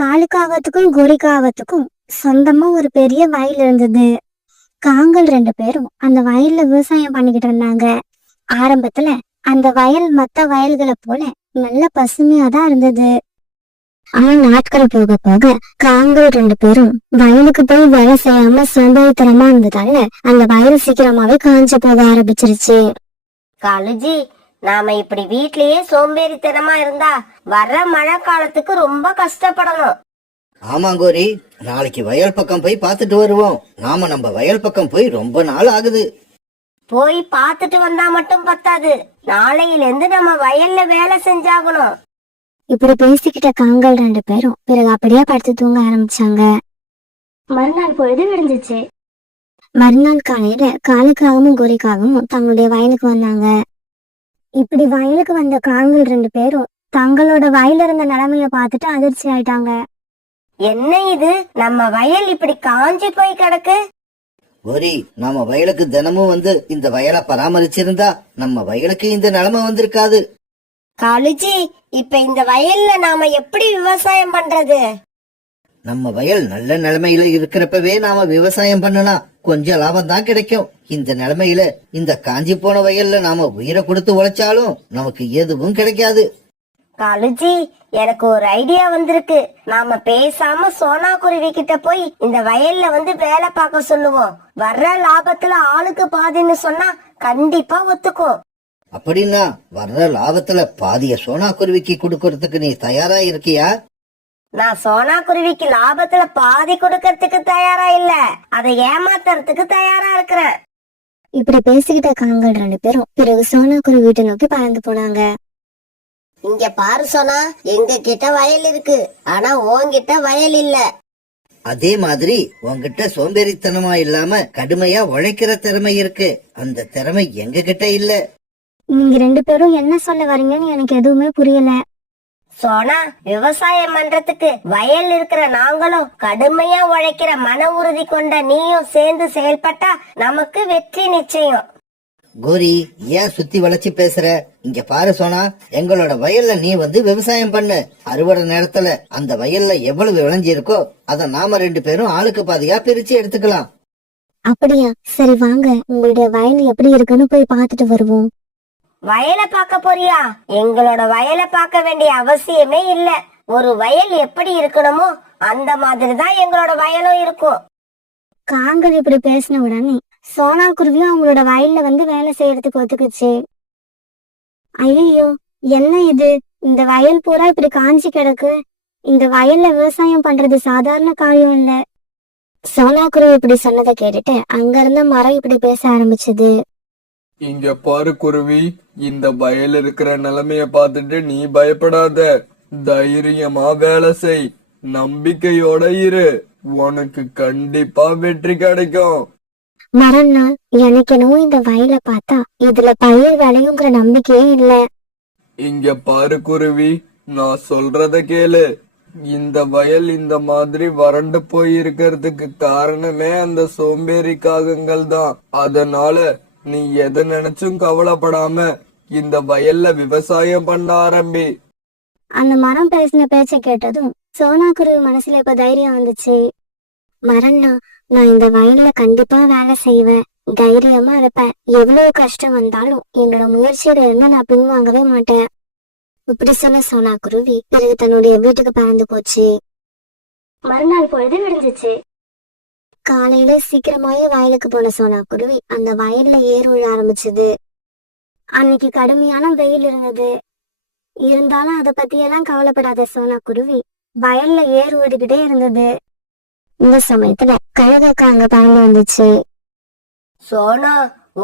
காலுக்காவத்துக்கும் கோரிக்காவத்துக்கும் சொந்தமா ஒரு பெரிய வயல் இருந்தது. காங்கள் 2 பேரும் அந்த வயல்ல விவசாயம் பண்ணிக்கிட்டு இருந்தாங்க. ஆரம்பத்துல அந்த வயல் மத்த வயல்களை போல நல்ல பசுமையா தான் இருந்தது. ஆனா நாட்கள் போக போக காங்கள் 2 பேரும் வயலுக்கு போய் வேலை செய்யாம சோம்பேறித்தனமா இருந்ததால அந்த வயல் சீக்கிரமாவே காஞ்சு போக ஆரம்பிச்சிருச்சு. காலுஜி, நாம இப்படி வீட்லயே சோம்பேறித்தனமா இருந்தா வர்ற மழை காலத்துக்கு ரொம்ப கஷ்டப்படணும். ஆமா கோரி, நாளைக்கு வயல் பக்கம் போய் பார்த்துட்டு வருவோம். நம்ம வயல் பக்கம் போய் ரொம்ப நாள் ஆகுது. போய் பார்த்துட்டு வந்தா மட்டும் பத்தாது, நாளையில இருந்து நம்ம வயல்ல வேலை செஞ்சாகணும். இப்படி பேசிக்கிட்ட காங்கள் 2 பேரும் பிறகு அப்படியே படுத்து தூங்க ஆரம்பிச்சாங்க. மறுநாள் பொழுது விடிஞ்சிச்சு. மறுநாள் காலையில காலுக்காகவும் கோரிக்காகவும் தங்களுடைய வயலுக்கு வந்தாங்க. இப்படி வயலுக்கு வந்த காங்கள் 2 பேரும் தங்களோட வயல்ல இருந்த நிலைமைய பார்த்துட்டு அதிர்ச்சி ஆயிட்டாங்க. என்ன இது, நம்ம வயல் இப்படி காஞ்சி போய் கிடக்கு? கோரி, நாம வயலுக்கு தினமும் வந்து இந்த வயலை பராமரிச்சிருந்தா நம்ம வயலுக்கு இந்த நிலைமை வந்திருக்காது. காலுஜி, இப்ப இந்த வயல்ல நாம எப்படி விவசாயம் பண்றது? நம்ம வயல் நல்ல நிலைமையில இருக்கிறப்பவே நாம விவசாயம் பண்ணனா கொஞ்சம் லாபம் தான் கிடைக்கும். இந்த நிலைமையில இந்த காஞ்சி போன வயல்ல நாம உயிரை கொடுத்து உழைச்சாலும் நமக்கு எதுவும் கிடைக்காது. காலுஜி, எனக்கு ஒரு ஐடியா வந்திருக்கு. நாம பேசாம சோனா குருவி கிட்ட போய் இந்த வயல்ல வந்து வேலை பார்க்க சொல்லுவோம். வர்ற லாபத்துல ஆளுக்கு பாதின்னு சொன்னா கண்டிப்பா ஒத்துக்கும். அப்படின்னா வர்ற லாபத்துல பாதிய சோனா குருவிக்கு கொடுக்கறதுக்கு நீ தயாரா இருக்கியா? நான் சோனா குருவிக்கு லாபத்துல பாதி கொடுக்கறதுக்கு தயாரா இல்ல, அதை ஏமாத்துறதுக்கு தயாரா இருக்கிறேன். இப்படி பேசிக்கிட்ட காங்கள் 2 பேரும் பிறகு சோனா குருவி வீட்டை நோக்கி பறந்து போனாங்க. இங்க பாரு சோனா, எங்க கிட்ட வயல் இருக்கு, ஆனா உன்கிட்ட வயல் இல்ல. அதே மாதிரி உன்கிட்ட சோம்பேறித்தனமா இல்லாம கடுமையா உழைக்கிற திறமை இருக்கு. அந்த திறமை எங்க கிட்ட இல்ல. நீங்க 2 பேரும் என்ன சொல்ல வரீங்கன்னு எனக்கு எதுவுமே புரியல. சோனா, விவசாயம் பண்றதுக்கு வயல் இருக்கிற நாங்களும் கடுமையா உழைக்கிற மன உறுதி கொண்ட நீயும் சேர்ந்து செயல்பட்டா நமக்கு வெற்றி நிச்சயம். கோரி, ஏன் சுத்தி வளைச்சு பேசுற? இங்க பாரு சோனா, எங்களோட வயல்ல நீ வந்து விவசாயம் பண்ணு. அறுவடை நேரத்துல அந்த வயல்ல எவ்வளவு விளைஞ்சி இருக்கோ அத நாம 2 பேரும் ஆளுக்கு பாதியா பிரிச்சு எடுத்துக்கலாம். அப்படியா? சரி வாங்க, உங்களுடைய வயல் எப்படி இருக்குன்னு போய் பார்த்துட்டு வருவோம். வயலை பார்க்க போறியா? எங்களோட வயலை பார்க்க வேண்டிய அவசியமே இல்ல. ஒரு வயல் எப்படி இருக்கணுமோ அந்த மாதிரிதான் எங்களோட வயலும் இருக்கும். காங்கள் இப்படி பேசின உடனே சோனா குருவியும் அவங்களோட வயல்ல வந்து வேலை செய்யறதுக்கு ஒத்துக்குச்சு. ஐயோ, என்ன இது, இந்த வயல் பூரா இப்படி காஞ்சி கிடக்கு. இந்த வயல்ல விவசாயம் பண்றது சாதாரண காரியம் இல்ல. சோனா குருவி இப்படி சொன்னதை கேட்டுட்டு அங்க இருந்த மரம் இப்படி பேச ஆரம்பிச்சது. இங்க பாரு குருவி, இந்த வயல் இருக்கிற நிலைமைய பார்த்துட்டு நீ பயப்படாத. தைரியமா வேலை செய், நம்பிக்கையோட இரு. உனக்கு கண்டிப்பா வெற்றி கிடைக்கும். மறுநாள் எனக்கு என்னவோ இந்த வயலை பார்த்தா இதுல பயிர் விளையுங்கிற நம்பிக்கையே இல்ல. இங்க பாரு குருவி, நான் சொல்றத கேளு. இந்த வயல் இந்த மாதிரி வறண்டு போய் இருக்கிறதுக்கு காரணமே அந்த சோம்பேறி காகங்கள் தான். அதனால நீ எதை நினைச்சும் கவலைப்படாம இந்த வயல்ல விவசாயம் பண்ண ஆரம்பி. அந்த மரம் பேசின பேச்ச கேட்டதும் சோனா குருவி மனசுல இப்ப தைரியம் வந்துச்சு. மரம்னா, நான் இந்த வயல்ல கண்டிப்பா வேலை செய்வேன், தைரியமா இருப்பேன். எவ்வளவு கஷ்டம் வந்தாலும் என்னோட முயற்சியில இருந்து நான் பின்வாங்கவே மாட்டேன். இப்படி சொன்ன சோனா குருவி பிறகு தன்னுடைய வீட்டுக்கு பறந்து போச்சு. மறுநாள் பொழுது விடிஞ்சிச்சு. காலையில சீக்கிரமாவே வயலுக்கு போன சோனா குருவி அந்த வயல்ல ஏர் உழ ஆரம்பிச்சது. அன்னைக்கு கடுமையான வெயில் இருந்தது. இருந்தாலும் அதை பத்தி எல்லாம் கவலைப்படாத சோனா குருவி வயல்ல ஏர் ஓடிக்கிட்டே இருந்தது. இந்த சமயத்துல கழுகக்கா அங்க பறந்து வந்துச்சு. சோனா,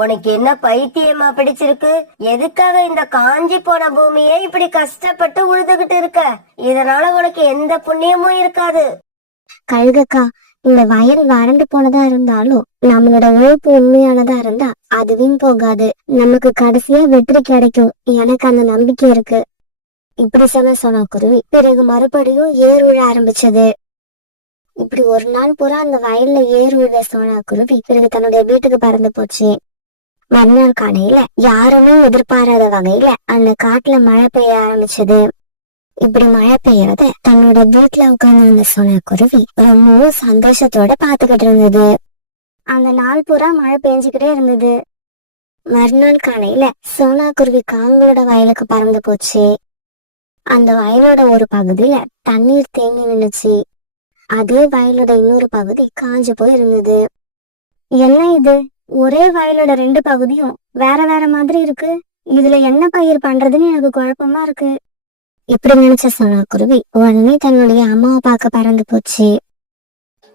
உனக்கு என்ன பைத்தியமா பிடிச்சிருக்கு? எதுக்காக இந்த காஞ்சி போன பூமியே இப்படி கஷ்டப்பட்டு உழுதுகிட்டு இருக்க? இதனால உனக்கு எந்த புண்ணியமும் இருக்காது. கழுகக்கா, இந்த வயல் வறண்டு போனதா இருந்தாலும் நம்மளோட உழைப்பு உண்மையானதா இருந்தா அதுவும் போகாது. நமக்கு கடைசியா வெற்றி கிடைக்கும். எனக்கு அந்த நம்பிக்கை இருக்கு. இப்படி சொன்ன சோனா குருவி பிறகு மறுபடியும் ஏர் உழ ஆரம்பிச்சது. இப்படி ஒரு நாள் பூரா அந்த வயல்ல ஏர் உழுத சோனா குருவி பிறகு தன்னுடைய வீட்டுக்கு பறந்து போச்சு. மறுநாள் காலையில யாருமே எதிர்பாராத வகையில அந்த காட்டுல மழை பெய்ய ஆரம்பிச்சது. இப்படி மழை பெய்யறத தன்னோட வீட்டுல உட்கார்ந்து அந்த சோனா குருவி ரொம்பவும் சந்தோஷத்தோட பாத்துக்கிட்டு இருந்தது. அந்த நாள் பூரா மழை பெஞ்சுக்கிட்டே இருந்தது. மறுநாள் காலையில சோனா குருவி காங்களோட வயலுக்கு பறந்து போச்சு. அந்த வயலோட ஒரு பகுதியில தண்ணீர் தேங்கி நின்னுச்சு. அதே வயலோட இன்னொரு பகுதி காஞ்சு போய் இருந்தது. என்ன இது, ஒரே வயலோட 2 பகுதியும் வேற வேற மாதிரி இருக்கு. இதுல என்ன பயிர் பண்றதுன்னு எனக்கு குழப்பமா இருக்கு. இப்படி நினைச்ச சோனா குருவி உடனே தன்னுடைய அம்மாவை பார்க்க பறந்து போச்சு.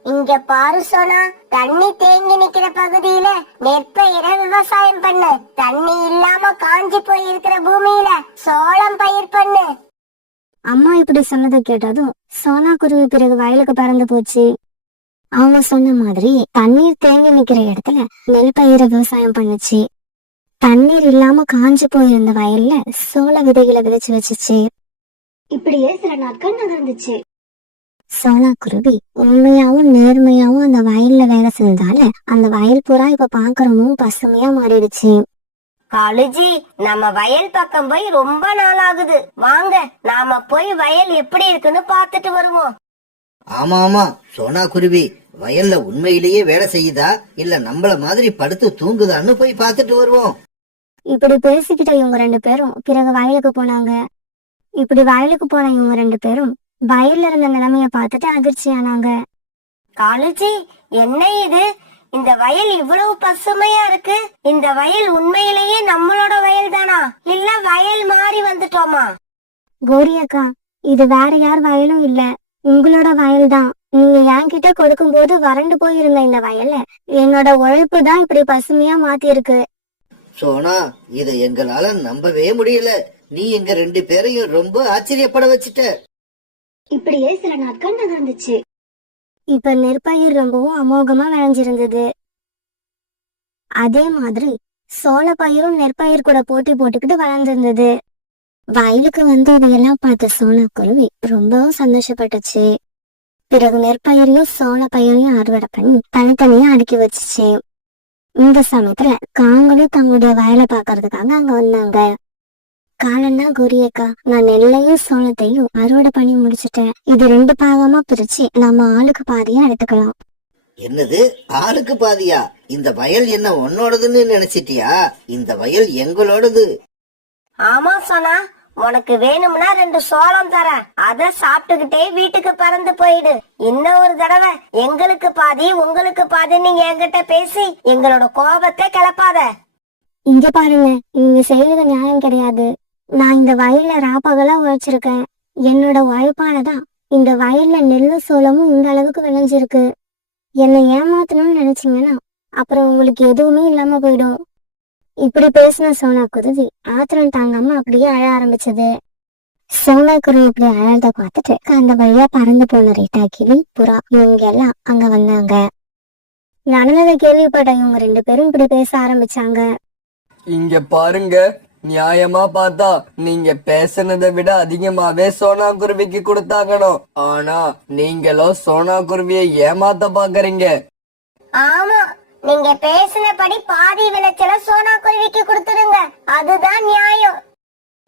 இங்க பாரு சோனா, தண்ணி தேங்கி நிக்கிற பகுதியில நெற்பயிர விவசாயம் பண்ணு. தண்ணி இல்லாம காஞ்சி போய் இருக்கிற பூமியில சோளம் பயிர் பண்ணு. அம்மா இப்படி சொன்னதை கேட்டதும் சோனா குருவி பிறகு வயலுக்கு பறந்து போச்சு. அவங்க சொன்ன மாதிரி தண்ணீர் தேங்கி நிக்கிற இடத்துல நெல் பயிரை விவசாயம் பண்ணுச்சு. தண்ணீர் இல்லாம காஞ்சு போயிருந்த வயல்ல சோள விதைகளை விதைச்சு வச்சுச்சு. இப்படியே சில நாட்கள் நகர்ந்துச்சு. சோனா குருவி உண்மையாவும் நேர்மையாவும் அந்த வயல்ல வேலை செஞ்சால அந்த வயல் பூரா இப்ப பாக்குறமும் பசுமையா மாறிடுச்சு. காலுஜி, நம்ம வயல் பக்கம் போய் ரொம்ப நாள் ஆகுது. வாங்க நாம போய் வயல் எப்படி இருக்குன்னு பாத்துட்டு வருவோம். ஆமா ஆமா சோனா குருவி வயல்ல உண்மையிலேயே வேலை செய்யுதா இல்ல நம்மள மாதிரி படுத்து தூங்குதான்னு போய் பார்த்துட்டு வருவோம். இப்படி பேசிக்கிட்ட இவங்க 2 பேரும் பிறகு வயலுக்கு போனாங்க. இப்படி வயலுக்கு போன இவங்க 2 பேரும் வயல்ல இருந்த நிலைமைய பார்த்துட்டு அதிர்ச்சியானாங்க. காலுஜி, என்ன இது? இந்த வயல் இவ்வளவு பசுமையா இருக்கு. இந்த வயல் உண்மையிலேயே நம்மளோட வயல் தானா, இல்ல வயல் மாறி வந்துட்டோமா? கோரி அக்கா, இது வேற யார் வயலும் இல்ல, உங்களோட வயல் தான். நீங்க என்கிட்ட கொடுக்கும் போது வறண்டு போயிருந்த இந்த வயல்ல என்னோட உழைப்பு தான் இப்படி பசுமையா மாத்தி இருக்கு. சோனா, இதை எங்களால நம்பவே முடியல. நீ எங்க 2 பேரையும் ரொம்ப ஆச்சரியப்பட வச்சுட்ட. இப்படியே சில நாட்கள் நகர்ந்துச்சு. இப்ப நெற்பயிர் ரொம்பவும் அமோகமா விளைஞ்சிருந்தது. அதே மாதிரி சோள பயிரும் நெற்பயிர் கூட போட்டி போட்டுக்கிட்டு வளர்ந்திருந்தது. வயலுக்கு வந்து இதையெல்லாம் பார்த்த சோனா குருவி ரொம்பவும் சந்தோஷப்பட்டுச்சு. பிறகு நெற்பயிரையும் சோள பயிரையும் அறுவடை பண்ணி தனித்தனியா அடுக்கி வச்சுச்சு. இந்த சமயத்துல காங்களும் தங்களுடைய வயலை பாக்குறதுக்காக அங்க வந்தாங்க. காலன்னா கோரியக்கா, நான் நெல்லையும் சோளத்தையும் அறுவடை பண்ணி முடிச்சுட்டேன். இது 2 பாகமா பிரிச்சு நம்ம ஆளுக்கு பாதியா எடுத்துக்கலாம். என்னது, ஆளுக்கு பாதியா? இந்த வயல் என்ன உன்னோடதுன்னு நினைச்சிட்டியா? இந்த வயல் எங்களோடது. ஆமா சோனா, உனக்கு வேணும்னா 2 சோளம் தரேன். அத சாப்பிட்டுக்கிட்டே வீட்டுக்கு பறந்து போயிடு. இன்னும் ஒரு தடவை எங்களுக்கு பாதி உங்களுக்கு பாதின்னு என்கிட்ட பேசி எங்களோட கோபத்தை கிளப்பாத. இங்க பாருங்க, நீங்க செய்யறது நியாயம் கிடையாது. நான் இந்த வயல்ல ராப்பகலா உழைச்சிருக்கேன். என்னோட உழைப்பாலதான் இந்த வயல்ல நெல்லு சோளமும் இந்த அளவுக்கு விளைஞ்சிருக்கு. என்னை ஏமாத்தணும்னு நினைச்சீங்கன்னா அப்புறம் உங்களுக்கு எதுவுமே இல்லாம போயிடும். இப்படி பேசின சோனா குருவி ஆத்திரம் தாங்காம அப்படியே அழ ஆரம்பிச்சது. சோனா குருவி இப்படி அழறத பார்த்துட்டு அந்த வழியா பறந்து போன ரீட்டா, கிளி, புறா இவங்க எல்லாம் அங்க வந்தாங்க. நடந்ததை கேள்விப்பட்ட இவங்க 2 பேரும் இப்படி பேச ஆரம்பிச்சாங்க. இங்க பாருங்க, நியாயமா பார்த்தா நீங்க பேசுனதை விட அதிகமாவே சோனா குருவிக்கு கொடுத்தாங்கணும். ஆனா நீங்களும் சோனா குருவியை ஏமாத்த பாக்குறீங்க. ஆமா, நீங்க பேசினபடி பாதி விளைச்சல சோனா குருவிக்கு கொடுத்துருங்க. அதுதான் நியாயம்.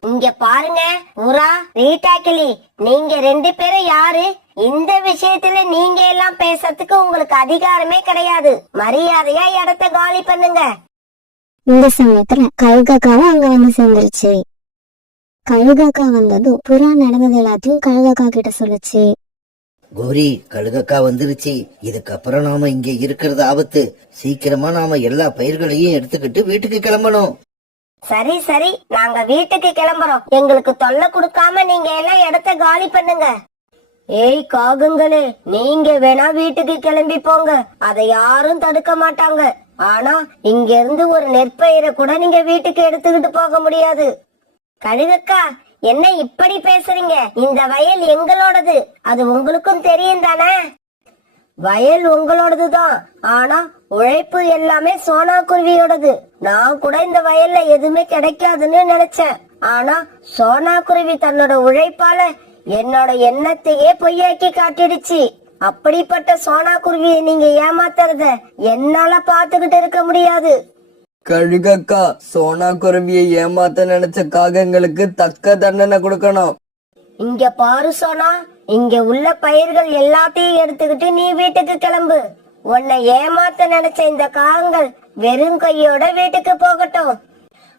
இங்க பாருங்க புறா, ரீட்டா, கிளி, நீங்க 2 பேரும் யாரு? இந்த விஷயத்துல நீங்க எல்லாம் பேசுறதுக்கு உங்களுக்கு அதிகாரமே கிடையாது. மரியாதையா இடத்த காலி பண்ணுங்க. இந்த சமயத்துல கழுகாக்காவும் அங்க வந்து சேர்ந்துருச்சு. கழுகாக்கா வந்ததும் புறா நடந்தது எல்லாத்தையும் கழுகாக்கா கிட்ட சொல்லுச்சு. கோரி, கழுகக்கா வந்துருச்சு. இதுக்கப்புறம் நாம இங்க இருக்கிறது ஆபத்து. சீக்கிரமா நாம எல்லா பயிர்களையும் எடுத்துக்கிட்டு வீட்டுக்கு கிளம்பணும். சரி சரி, நாங்க வீட்டுக்கு கிளம்புறோம். எங்களுக்கு தொல்லை கொடுக்காம நீங்க எல்லாம் இடத்த காலி பண்ணுங்க. ஏய் காகங்களே, நீங்க வேணா வீட்டுக்கு கிளம்பி போங்க, அதை யாரும் தடுக்க மாட்டாங்க. ஆனா இங்க இருந்து ஒரு நெற்பயிரை கூட நீங்க வீட்டுக்கு எடுத்துக்கிட்டு போக முடியாது. கழுகக்கா, என்ன இப்படி பேசுறீங்க? இந்த வயல் எங்களோடது, அது உங்களுக்கும் தெரியும் தானே? வயல் உங்களோடதுதான், ஆனா உழைப்பு எல்லாமே சோனா குருவியோடது. நான் கூட இந்த வயல்ல எதுவுமே கிடைக்காதுன்னு நினைச்சேன். ஆனா சோனா குருவி தன்னோட உழைப்பால என்னோட எண்ணத்தையே பொய்யாக்கி காட்டிடுச்சு. அப்படிப்பட்ட சோனா குருவியை நீங்க ஏமாத்துறத என்னால பாத்துக்கிட்டு இருக்க முடியாது. கழுகக்கா, சோனா குருவியை ஏமாத்த நினைச்ச காகங்களுக்கு தக்க தண்டனை கொடுக்கணும். இங்க பாரு சோனா, இங்க உள்ள பயிர்கள் எல்லாத்தையும் எடுத்துக்கிட்டு நீ வீட்டுக்கு கிளம்பு. உன்னை ஏமாத்த நினைச்ச இந்த காகங்கள் வெறும் கையோட வீட்டுக்கு போகட்டும்.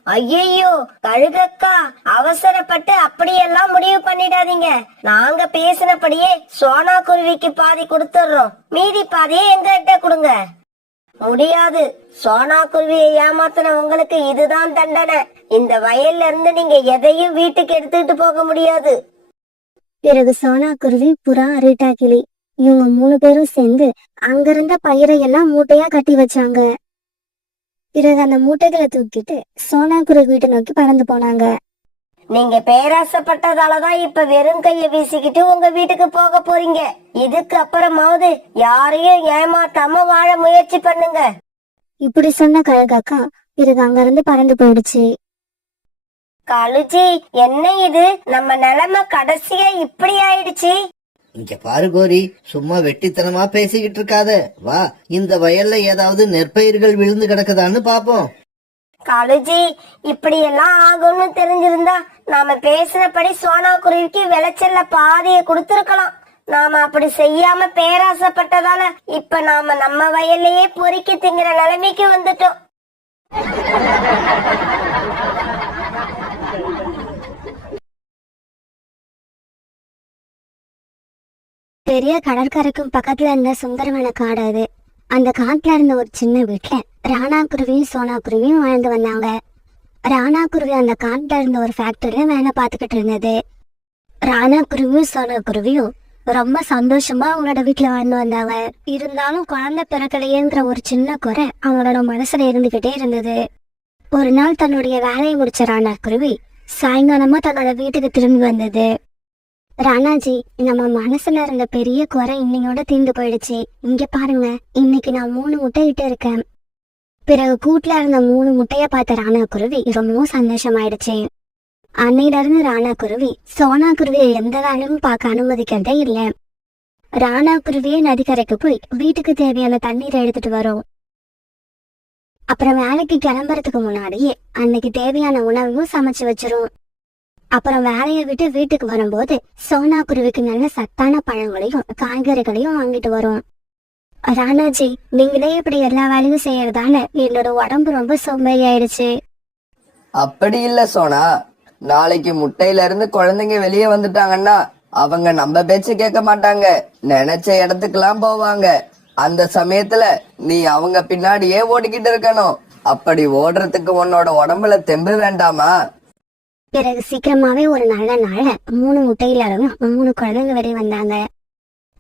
ஐயோ கழுகக்கா, அவசரப்பட்டு அப்படியெல்லாம் முடிவு பண்ணிடாதீங்க. நாங்க பேசினபடியே சோனா குருவிக்கு பாதி கொடுத்துடுறோம், மீதி பாதியை எங்ககிட்ட கொடுங்க. முடியாது, சோனா குருவியை ஏமாத்தின உங்களுக்கு இதுதான் தண்டனை. இந்த வயல்ல இருந்து நீங்க எதையும் வீட்டுக்கு எடுத்துக்கிட்டு போக முடியாது. பிறகு சோனா குருவி, புறா, ரீட்டா கிளி இவங்க 3 பேரும் சேர்ந்து அங்கிருந்த பயிரை எல்லாம் மூட்டையா கட்டி வச்சாங்க. பிறகு அந்த மூட்டைகளை தூக்கிட்டு சோனா குருவி வீட்டை நோக்கி பறந்து போனாங்க. நீங்க பேராசப்பட்டதாலதான் இப்ப வெறும் கைய வீசிக்கிட்டு உங்க வீட்டுக்கு போக போறீங்க. இதுக்கு அப்புறமாவது யாரையும் ஏமாத்தாம வாழ முயற்சி பண்ணுங்க. இப்படி சொன்ன கழுகாக்கா பிறகு அங்கிருந்து பறந்து போயிடுச்சு. காலுஜி, என்ன இது? நம்ம நிலைமை கடைசியா இப்படி ஆயிடுச்சு. இங்க பாரு கோரி, சும்மா வெட்டித்தனமா பேசிக்கிட்டு இருக்காத. வா, இந்த வயல்ல ஏதாவது நெற்பயிர்கள் விழுந்து கிடக்குதான்னு பாப்போம். காலுஜி, இப்படி எல்லாம் ஆகும்னு தெரிஞ்சிருந்தா நாம பேசினபடி சோனா குருவிக்கு விளைச்சல்ல பாதிய கொடுத்திருக்கலாம். நாம அப்படி செய்யாம பேராசப்பட்டதால இப்ப நாம நம்ம வயல்லையே பொறுக்கி திங்கிற நிலைமைக்கு வந்துட்டோம். பெரிய கடற்கரைக்கும் பக்கத்துல இருந்த சுந்தரவன காடு அது. அந்த காட்டுல இருந்த ஒரு சின்ன வீட்டுல ராணா குருவியும் சோனா குருவியும் வாழ்ந்து வந்தாங்க. ராணா குருவி அந்த காட்டுல இருந்த ஒரு ஃபேக்டரியில வேலை பார்த்துக்கிட்டு இருந்தது. ராணா குருவியும் சோனா குருவியும் ரொம்ப சந்தோஷமா அவங்களோட வீட்டுல வாழ்ந்து வந்தாங்க. இருந்தாலும் குழந்தை பிறக்கலையேங்கிற ஒரு சின்ன குறை அவங்களோட மனசுல இருந்துகிட்டே இருந்தது. ஒரு நாள் தன்னுடைய வேலையை முடிச்ச ராணா குருவி சாயங்காலமா தன்னோட வீட்டுக்கு திரும்பி வந்தது. ராணாஜி, நம்ம மனசுல இருந்த பெரிய குறை இன்னையோட தீர்ந்து போயிடுச்சு. இங்க பாருங்க, இன்னைக்கு நான் 3 முட்டை இட்டு இருக்கேன். பிறகு கூட்டுல இருந்த 3 முட்டைய பார்த்த ராணா குருவி ரொம்பவும் சந்தோஷமாயிடுச்சு. அன்னையில இருந்து ராணா குருவி சோனா குருவியை எந்த வேலையும் பார்க்க அனுமதிக்கிறதே இல்ல. ராணா குருவியே நதிக்கரைக்கு போய் வீட்டுக்கு தேவையான தண்ணீரை எடுத்துட்டு வரும். அப்புறம் வேலைக்கு கிளம்புறதுக்கு முன்னாடியே அன்னைக்கு தேவையான உணவையும் சமைச்சு வச்சிரும். அப்புறம் வேலையை விட்டு வீட்டுக்கு வரும்போது சோனா குருவிக்கு நல்ல சத்தான பழங்களையும் காய்கறிகளையும் வாங்கிட்டு வரும். ராணாஜி, நீங்களே இப்படி எல்லா வேலையும் செய்யறதால என்னோட உடம்பு ரொம்ப சோம்பேறி ஆயிடுச்சு. அப்படி இல்ல சோனா, நாளைக்கு முட்டையில இருந்து குழந்தைங்க வெளியே வந்துட்டாங்கன்னா அவங்க நம்ம பேச்சு கேட்க மாட்டாங்க, நினைச்ச இடத்துக்கெல்லாம் போவாங்க. அந்த சமயத்துல நீ அவங்க பின்னாடியே ஓடிக்கிட்டு இருக்கணும். அப்படி ஓடுறதுக்கு உன்னோட உடம்புல தெம்பு வேண்டாமா? பிறகு சீக்கிரமாவே ஒரு நல்ல நாள்ல 3 முட்டையில 3 குழந்தைங்க வெளியே வந்தாங்க.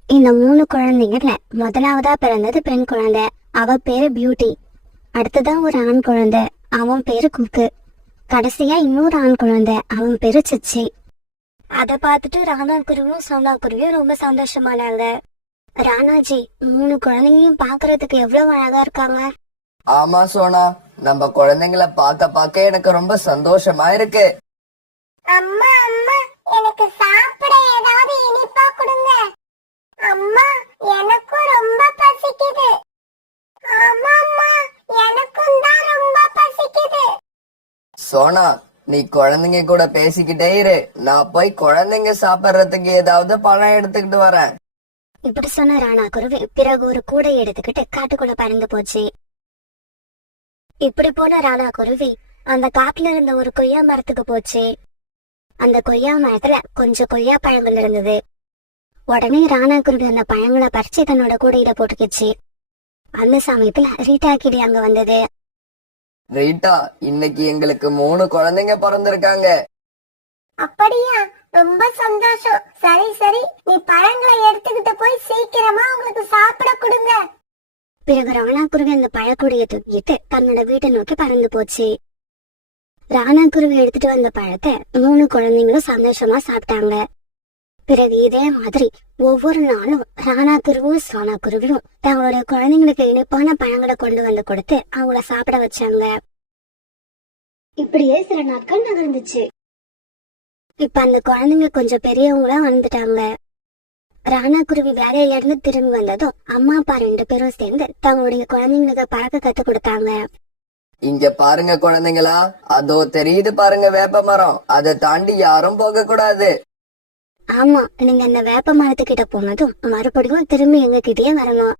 இந்த 3 குழந்தைங்கல முதலாவதா பிறந்தது பெண் குழந்தை, அவ பேரு பியூட்டி. அடுத்ததான் ஒரு ஆண் குழந்தை, அவன் பேரு குக்கு. கடைசியா இன்னொரு ஆண் குழந்தை, அவன் பேரு சிச்சி. அத பார்த்துட்டு ராணா குருவியும் சோனா குருவியும் ரொம்ப சந்தோஷமானாங்க. ராணாஜி, 3 குழந்தைங்களையும் பாக்குறதுக்கு எவ்வளவு அழகா இருக்காங்க. ஆமா சோனா, நம்ம குழந்தைங்கள பார்க்க எனக்கு ரொம்ப சந்தோஷமா இருக்கு. அம்மா அம்மா, எனக்கு சாப்பிட ஏதாவது இனிப்பா கொடுங்க. அம்மா, எனக்கும் ரொம்ப பசிக்குது. ஆமா அம்மா, எனக்கும் தான் ரொம்ப பசிக்குது. சோனா, நீ குழந்தைங்க கூட பேசிக்கிட்டே இரு, நான் போய் குழந்தைங்க சாப்பிடறதுக்கு ஏதாவது பழம் எடுத்துக்கிட்டு வரேன். இப்படி சொன்ன ராணா குருவி பிறகு ஒரு கூடை எடுத்துக்கிட்டு காட்டுக்குள்ள பறந்து போச்சு. இப்படி போன ராணா குருவி அந்த காட்டுல இருந்த ஒரு கொய்யா மரத்துக்கு போச்சு. அந்த கொய்யா மரத்துல கொஞ்சம் கொய்யா பழங்கள் இருந்தது. உடனே ராணா குருவி அந்த பழங்களை பறிச்சு தன்னோட கூடையில போட்டுக்கிச்சு. அந்த சமயத்துல ரீட்டா கிளி அங்க வந்தது. ரீட்டா, இன்னைக்கு எங்களுக்கு 3 குழந்தைங்க பிறந்திருக்காங்க. அப்படியா? ரொம்ப சந்தோஷம். சரி சரி, நீ பழங்களை எடுத்துக்கிட்டு போய் சீக்கிரமா உங்களுக்கு சாப்பிட கொடுங்க. பிறகு ராணா குருவி அந்த பழக்கூடைய தூக்கிட்டு தன்னோட வீட்டை நோக்கி பறந்து போச்சு. ராணா குருவி எடுத்துட்டு வந்த பழத்தை 3 குழந்தைங்களும் சந்தோஷமா சாப்பிட்டாங்க. பிறகு இதே மாதிரி ஒவ்வொரு நாளும் ராணா குருவியும் சோனா குருவியும் தங்களுடைய குழந்தைங்களுக்கு இனிப்பான பழங்களை கொண்டு வந்து கொடுத்து அவங்கள சாப்பிட வச்சாங்க. இப்படியே சில நாட்கள் நகர்ந்துச்சு. இப்ப அந்த குழந்தைங்க கொஞ்சம் பெரியவங்களா வந்துட்டாங்க. ராணா குருவி வேலையில இருந்து திரும்பி வந்ததும் அம்மா அப்பா 2 பேரும் சேர்ந்து தங்களுடைய குழந்தைங்களுக்கு பறக்க கத்து கொடுத்தாங்க. இங்க பாருங்க குழந்தைங்களா, அதோ தெரியுது பாருங்க வேப்ப மரம், அதை தாண்டி யாரும் போக கூடாது. ஆமா, நீங்க அந்த வேப்ப மரத்துக்கிட்ட போனதும் மறுபடியும் திரும்பி எங்க கிட்டயே வரணும்.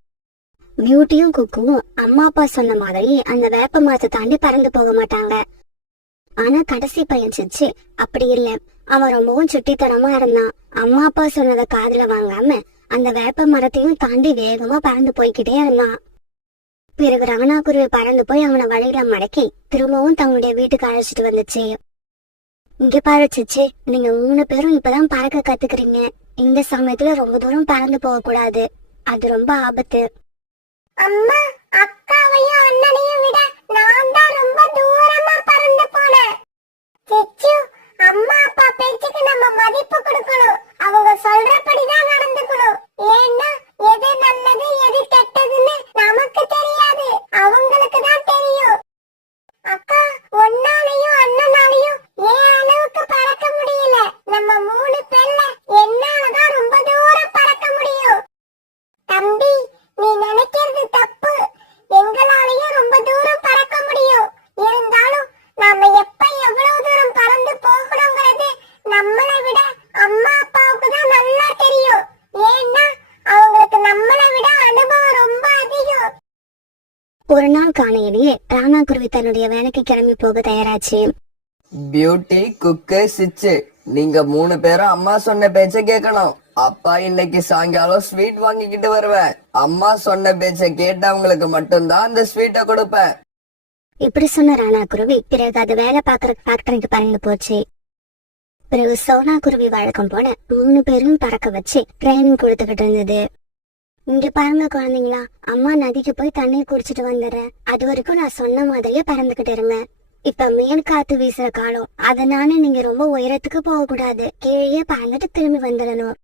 பியூட்டியும் குக்குவும் அம்மா அப்பா சொன்ன மாதிரி அந்த வேப்ப மரத்தை தாண்டி பறந்து போக மாட்டாங்க. ஆனா கடைசி பையன் சிச்சு அப்படி இல்ல. அவன் ரொம்பவும் சுட்டித்தனமா இருந்தான். அம்மா அப்பா சொன்னதை காதுல வாங்காம அந்த வேப்ப மரத்தையும் தாண்டி வேகமா பறந்து போய்கிட்டே இருந்தான். பிறகு ராணாக்குருவி பறந்து போய் அவனை வழியில மடக்கி திரும்பவும் தங்களுடைய வீட்டுக்கு அழைச்சிட்டு வந்துச்சு. இங்க பாரு சிச்சு, நீங்க 3 பேரும் இப்பதான் பறக்க கத்துக்கிறீங்க. இந்த சமயத்துல ரொம்ப தூரம் பறந்து போக கூடாது, அது ரொம்ப ஆபத்து. அம்மா, அக்காவையும் அண்ணனையும் விட நான் தான் ரொம்ப தூரமா பறந்து போனேன். சிச்சு, அம்மா அப்பா பேச்சுக்கு நம்ம மதிப்பு கொடுக்கணும். அவங்க சொல்றபடிதான் நடந்துக்கணும். ஏன்னா எது நல்லது எது கெட்டதுன்னு நமக்கு தெரியாது, அவங்களுக்கு தான் தெரியும். அக்கா, ஒன்னாலையும் அண்ணனாலையும் ஏன் அளவுக்கு பறக்க முடியல. நம்ம 3 பேர்ல என்னாலதான் ரொம்ப தூரம் பறக்க முடியும். தம்பி, நீ நினைக்கிறது தப்பு. எங்களாலையும் ரொம்ப தூரம் பறக்க முடியும். இருந்தாலும் நாம எப்ப எவ்வளவு தூரம் பறந்து போகணுங்கிறது நம்மளை விட அம்மா அப்பாவுக்கு தான் நல்லா தெரியும். ஏன்னா அவங்களுக்கு நம்மளை விட அனுபவம் ரொம்ப அதிகம். ஒரு நாள் காலையிலேயே ராணாக்குருவி தன்னுடைய வேலைக்கு கிளம்பி போக தயாராச்சு. பியூட்டி, குக்கு, சிச்சு, நீங்க 3 பேரும் அம்மா சொன்ன பேச்ச கேட்கணும். அப்பா இன்னைக்கு சாயங்காலம் ஸ்வீட் வாங்கிக்கிட்டு வருவேன். அம்மா சொன்ன பேச்ச கேட்டவங்களுக்கு மட்டும்தான் அந்த ஸ்வீட்டை கொடுப்பேன். இப்படி சொன்ன ராணாக்குருவி பிறகு அது வேலை பார்க்கற ஃபேக்டரிக்கு பறந்து போச்சு. பிறகு சோனாக்குருவி வழக்கம் போல 3 பேரும் பறக்க வச்சு ட்ரைனிங் கொடுத்துக்கிட்டு இருந்தது. இங்க பாருங்க குழந்தைங்களா, அம்மா நதிக்கு போய் தண்ணீர் குடிச்சிட்டு வந்துடுறேன். அது வரைக்கும் நான் சொன்ன மாதிரியே பறந்துகிட்டு இருங்க. இப்ப மேல் காத்து வீசுற காலம், அதனால நீங்க ரொம்ப உயரத்துக்கு போக கூடாது, கீழே பறந்துட்டு திரும்பி வந்துடணும்.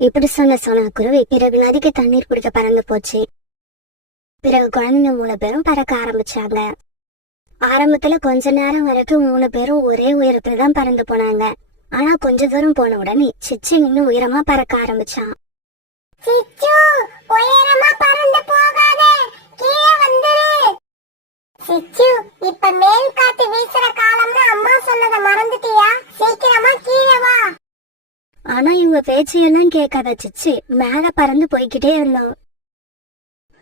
இப்படி சொன்ன சோனாக்குருவி பிறகு நதிக்கு தண்ணீர் குடிக்க பறந்து போச்சு. பிறகு குழந்தைங்க 3 பேரும் பறக்க ஆரம்பிச்சாங்க. ஆரம்பத்துல கொஞ்ச நேரம் வரைக்கும் 3 பேரும் ஒரே உயரத்துல தான் பறந்து போனாங்க. ஆனா கொஞ்ச தூரம் போன உடனே சிச்சு இன்னும் உயரமா பறக்க ஆரம்பிச்சான். சிச்சு, உயரமா பறந்து போகாதே, கீழே வந்துரு. சிச்சு, இப்ப மேல் காத்து வீசுற காலம்னு அம்மா சொன்னதை மறந்துட்டியா? சீக்கிரமா கீழே வா. ஆனா இவங்க பேச்சையெல்லாம் கேட்காத சிச்சு மேல பறந்து போய்கிட்டே இருந்தான்.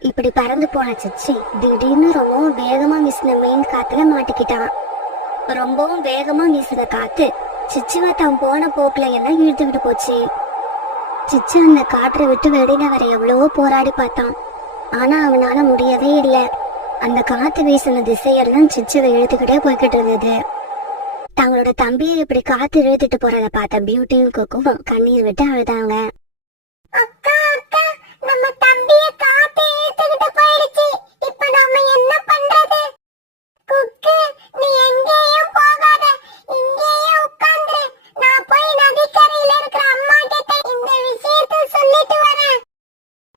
இப்படி பறந்து போன சிச்சு திடீர்னு ரொம்பவும் வேகமா வீசின மெயின் காத்துல மாட்டிக்கிட்டான். ரொம்பவும் வேகமா வீசுற காத்து சிச்சுவை தான் போன போக்குல எல்லாம் இழுத்துக்கிட்டு போச்சு. சிச்சு அந்த காற்றை விட்டு வெளியில வர எவ்வளவோ போராடி பார்த்தான். ஆனா அவனால முடியவே இல்லை. அந்த காத்து வீசின திசையெல்லாம் சிச்சுவை இழுத்துக்கிட்டே போய்கிட்டு இருந்தது. தங்களோட தம்பியை இப்படி காத்து இழுத்துட்டு போறத பார்த்த பியூட்டியும் குக்கும் கண்ணீர் விட்டு அழுதாங்க. அக்கா, அக்கா, நம்ம தம்பிய காத்து இழுத்துக்கிட்டு போயிடுச்சு. இப்ப நாம என்ன பண்றது? குக்கு, நீ எங்கேயும் போகாத, இங்கேயே உட்கார்ந்து. நான் போய் நதிக்கரையில இருக்கிற அம்மா கிட்ட இந்த விஷயத்தை சொல்லிட்டு வரேன்.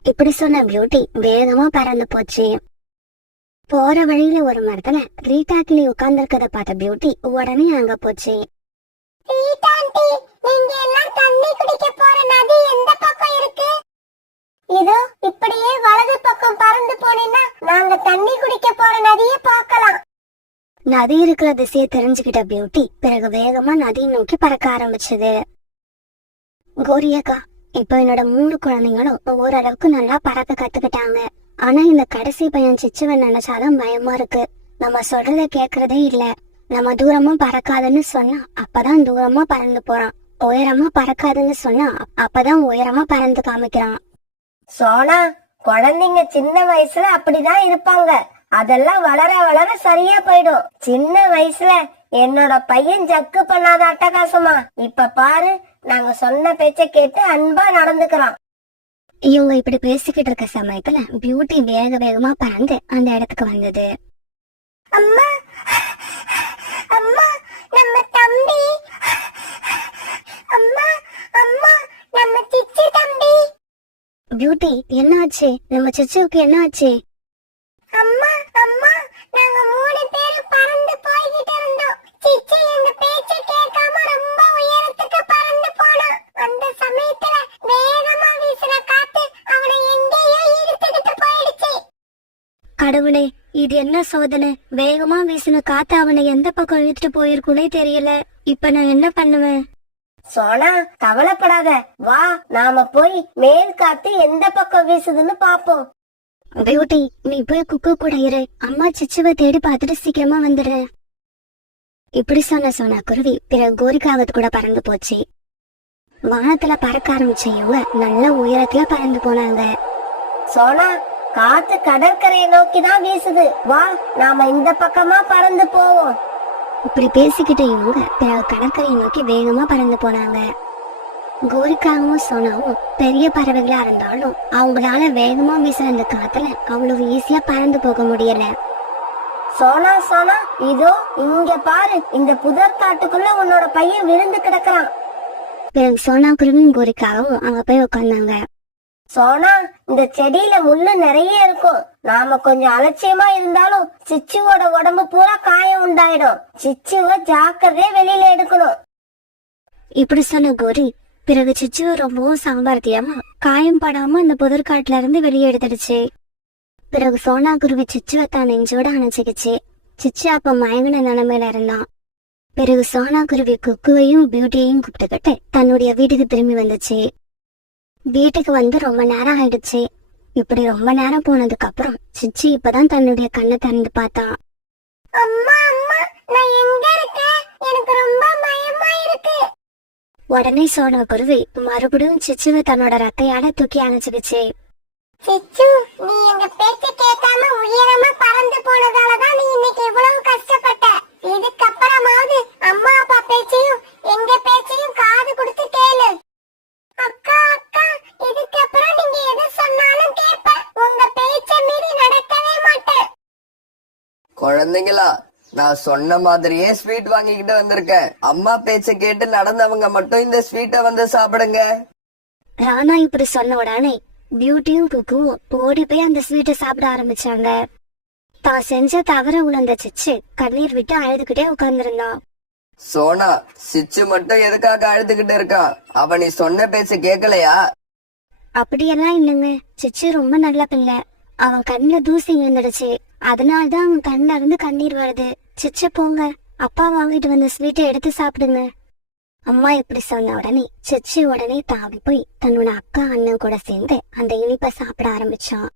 இப்படி சொன்ன பியூட்டி வேகமா பறந்து போச்சு. போற வழியில ஒரு மரத்துல ரீட்டா கிளி உட்கார்ந்துருக்கத பார்த்த பியூட்டி உடனே அங்க போச்சு. ரீட்டா ஆண்டி, நீங்க எல்லாம் தண்ணி குடிக்க போற நதி எந்த பக்கம் இருக்கு? இதோ இப்படியே வலது பக்கம் பறந்து போனீங்கன்னா நாங்க தண்ணி குடிக்க போற நதியை பார்க்கலாம். நதி இருக்கிற திசையை தெரிஞ்சுக்கிட்ட பியூட்டி பிறகு வேகமா நதியை நோக்கி பறக்க ஆரம்பிச்சது. கோரியக்கா, இப்ப என்னோட 3 குழந்தைங்களும் ஓரளவுக்கு நல்லா பறக்க கத்துக்கிட்டாங்க. ஆனா இந்த கடைசி பையன் சிச்சுவை நினைச்சாதான் பயமா இருக்கு. நம்ம சொல்றத கேக்குறதே இல்ல. நம்ம தூரமா பறக்காதுன்னு சொன்னா அப்பதான் தூரமா பறந்து போறான். உயரமா பறக்காதுன்னு சொன்னா அப்பதான் உயரமா பறந்து காமிக்கிறான். சோனா, குழந்தைங்க சின்ன வயசுல அப்படிதான் இருப்பாங்க. அதெல்லாம் வளர வளர சரியா போயிடும். சின்ன வயசுல என்னோட பையன் ஜக்கு பண்ணாத அட்டகாசமா. இப்ப பாரு, நாங்க சொன்ன பேச்ச கேட்டு அன்பா நடந்துக்கிறான். இவங்க இப்படி பேசிக்கிட்டு இருக்க சமயத்துல பியூட்டி வேக வேகமா பறந்து அந்த இடத்துக்கு வந்தது. அம்மா, அம்மா, நம்ம தம்பி. அம்மா, அம்மா, நம்ம சிச்சு தம்பி. பியூட்டி, என்னாச்சு? நம்ம சிச்சுவுக்கு என்னாச்சு? அம்மா, அம்மா, நாங்க 3 பேரும் பறந்து போய்கிட்டு இருந்தோம். சிச்சு எங்க பேச்ச கேட்காம ரொம்ப உயரத்துக்கு பறந்து போனான். அந்த சமயத்துல வேகமா வீசுற காத்து அவனை எங்கேயோ இழுத்துக்கிட்டு போயிடுச்சு. கடவுளே, இது என்ன சோதனை? வேகமா வீசின காத்து அவனை எந்த பக்கம் இழுத்துட்டு போயிருக்குனே தெரியல. இப்ப நான் என்ன பண்ணுவேன்? சோனா கவலைப்படாத, வா நாம போய் மேல் காத்து எந்த பக்கம் வீசுதுன்னு பாப்போம். பியூட்டி, நீ போய் குக்கு கூட இரு. அம்மா சிச்சுவை தேடி பார்த்துட்டு சீக்கிரமா வந்துடு. இப்படி சொன்ன சோனா குருவி பிறகு கோரிக்காகத்து கூட பறந்து போச்சு. வானத்துல பறக்க ஆரம்பிச்ச இவங்க நல்ல உயரத்துல பறந்து போனாங்க. சோனா, காத்து கடற்கரையை நோக்கி தான் வீசுது, வா நாம இந்த பக்கமா பறந்து போவோம். இப்படி பேசிக்கிட்டு இவங்க பிறகு கடற்கரையை நோக்கி வேகமா பறந்து போனாங்க. கோரிக்காவும் சோனாவும் பெரிய பறவைகளா இருந்தாலும் அவங்களால வேகமா வீசுற அந்த காத்துல அவ்வளவு ஈஸியா பறந்து போக முடியல. சோனா சோனா, இதோ இங்க பாரு, இந்த புதர் காட்டுக்குள்ள உன்னோட பையன் விழுந்து கிடக்குறான். பிறகு சோனா குருவியும் கோரிக்காவும் அங்க போய் உட்கார்ந்தாங்க. சோனா, இந்த செடியில முள்ளு நிறைய இருக்கும். நாம கொஞ்சம் அலட்சியமா இருந்தாலும் சிச்சுவோட உடம்பு பூரா காயம் உண்டாயிடும். சிச்சுவ ஜாக்கிரதையா வெளியில எடுக்கணும். இப்படி சொன்ன கோரி பிறகு சிச்சுவை ரொம்பவும் சாமர்த்தியமா காயம் படாம அந்த புதற்காட்டுல இருந்து வெளியே எடுத்துடுச்சு. பிறகு சோனா குருவி சிச்சுவை தான் நெஞ்சோட அணைச்சிக்கிச்சு. சிச்சு அப்ப மயங்கின நிலைமையில இருந்தான். பிறகு சோனா குருவி குக்குவையும் பியூட்டியையும் கூப்பிட்டுக்கிட்டு தன்னுடைய வீட்டுக்கு திரும்பி வந்துச்சு. வீட்டுக்கு வந்து ரொம்ப நேரம் ஆயிடுச்சு. இப்படி ரொம்ப நேரம் போனதுக்கு அப்புறம் சிச்சு இப்பதான் தன்னுடைய கண்ணை திறந்து பார்த்தான். அம்மா அம்மா, நான் எங்க இருக்கேன்? எனக்கு ரொம்ப பயமா இருக்கு. உடனே சோனா குருவி மறுபடியும் சிச்சுவை தன்னோட ரக்கையால தூக்கி அணைச்சுக்கிச்சு. சிச்சு, நீ எங்க பேச்ச கேட்காம உயரமா பறந்து போனதாலதான் நீ இன்னைக்கு இவ்வளவு கஷ்டப்பட்ட. இதுக்கப்புறமாவது அம்மா அப்பா பேச்சையும் எங்க பேச்சையும் காது கொடுத்து கேளு. அக்கா அக்கா, இதுக்கப்புறம் நீங்க எது சொன்னாலும் கேட்பேன். உங்க பேச்ச மீறி நடக்கவே மாட்டேன். குழந்தைங்களா, நான் சொன்ன மாதிரியே ஸ்வீட் வாங்கிக்கிட்டு வந்திருக்கேன். அம்மா பேச்ச கேட்டு நடந்தவங்க மட்டும் இந்த ஸ்வீட்டை வந்து சாப்பிடுங்க. ராணா இப்படி சொன்ன உடனே பியூட்டியும் குக்குவும் ஓடி போய் அந்த ஸ்வீட்டை சாப்பிட ஆரம்பிச்சாங்க. தான் செஞ்ச தவற உணர்ந்த சிச்சு கண்ணீர் விட்டு அழுதுகிட்டே உட்கார்ந்திருந்தான். சோனா, சிச்சு மட்டும் எதுக்காக அழுதுகிட்டு இருக்கான்? அவ நீ சொன்ன பேச்ச கேட்கலையா? அப்படியெல்லாம் இல்லைங்க, சிச்சு ரொம்ப நல்ல பிள்ளை. அவன் கண்ணுல தூசி விழுந்துடுச்சு, அதனாலதான் அவன் கண்ணுல இருந்து கண்ணீர் வருது. சிச்சு போங்க, அப்பா வாங்கிட்டு வந்த ஸ்வீட்டை எடுத்து சாப்பிடுங்க. அம்மா இப்படி சொன்ன உடனே சிச்சு உடனே தாவி போய் தன்னோட அக்கா அண்ணன் கூட சேர்ந்து அந்த இனிப்பை சாப்பிட ஆரம்பிச்சான்.